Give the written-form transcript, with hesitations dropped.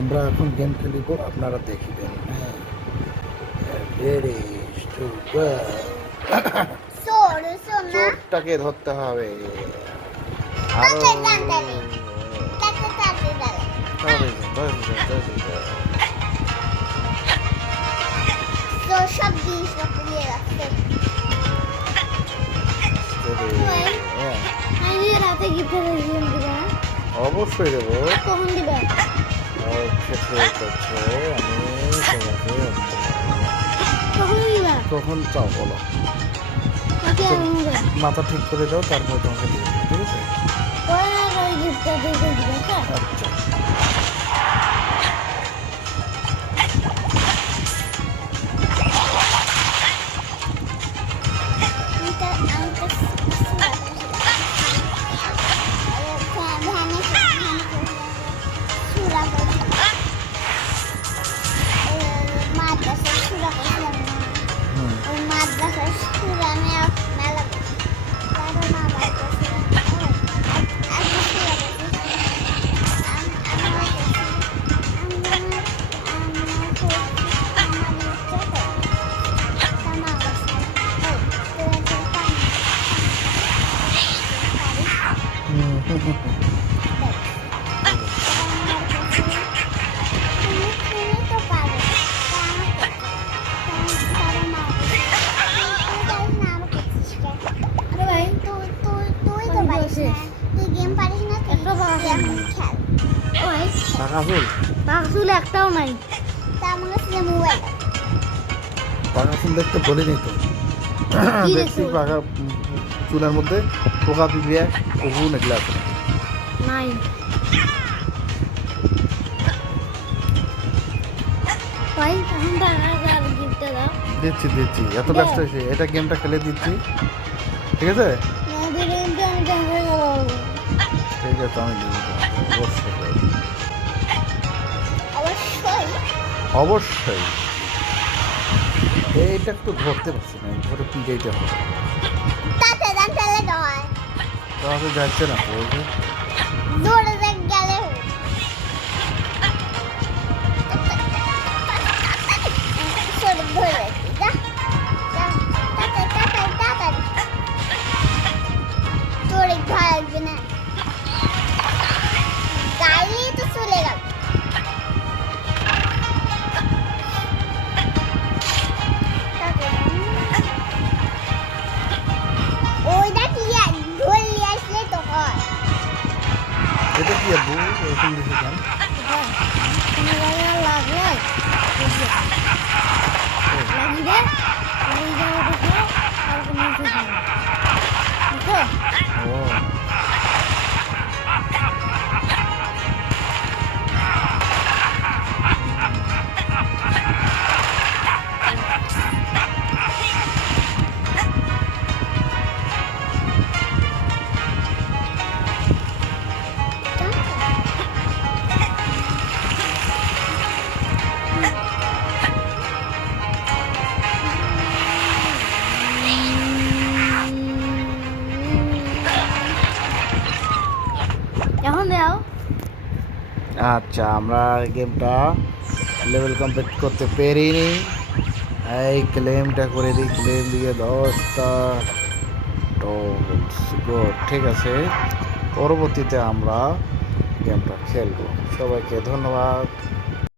আমরা এখন গেম খেলিব, আপনারা দেখিবেন। Ready to go. চোরটাকে ধরতে হবে। আরো সব জিনিসপত্র নিয়ে রাখতে রাতে গিফট দিবে। অবশ্যই দেবো। কখন দিবে? কখন চাও বলো? মাথা ঠিক করে দাও, তারপরে তোমাকে দিয়ে দেবো, ঠিক আছে? আচ্ছা, মাদ্রাসার সুরা মেলা বাক্সুল একটাও নাই। পাখা দেখতে বলিনি তো। দেখছি পাখা চুলের মধ্যে পোকা পিঁপড়ে ওগু নাকি আছে নাই। ভাই এখন টাকা গিফটটা দাও। দিচ্ছি দিচ্ছি, এত ব্যস্ত হয়েছে, এটা গেমটা খেলে দিচ্ছি, ঠিক আছে? ঠিক আছে, আমি দিয়ে দেবো, অবশ্যই অবশ্যই। এইটা একটু ধরতে পারছি না, ধরে পিজাইতে হবে। তাহলে যাচ্ছে না তো, ওই যে এটা কি আবু এরকম দেখেছেন? এখন দাও। আচ্ছা, আমরা গেমটা লেভেল কমপ্লিট করতে পারিনি। এই ক্লেমটা করে দিই, ক্লেম দিয়ে 10টা টোলস গুড, ঠিক আছে। পরবর্তীতে আমরা গেমটা খেলবো। সবাইকে ধন্যবাদ।